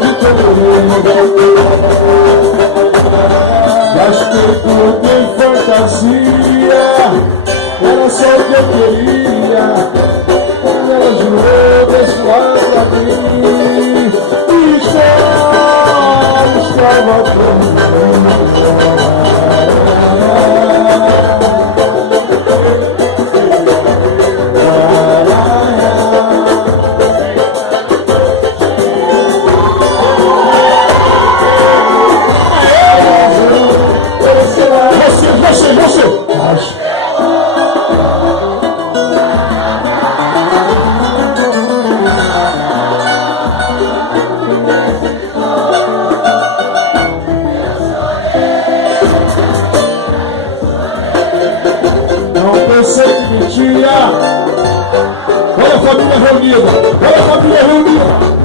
de querer. Gastei tudo em fantasia, era só o que eu queria. Ela jurou desfar pra mim, e estava tão você. Não pensei que mentia. Olha a família reunida. Olha a família reunida.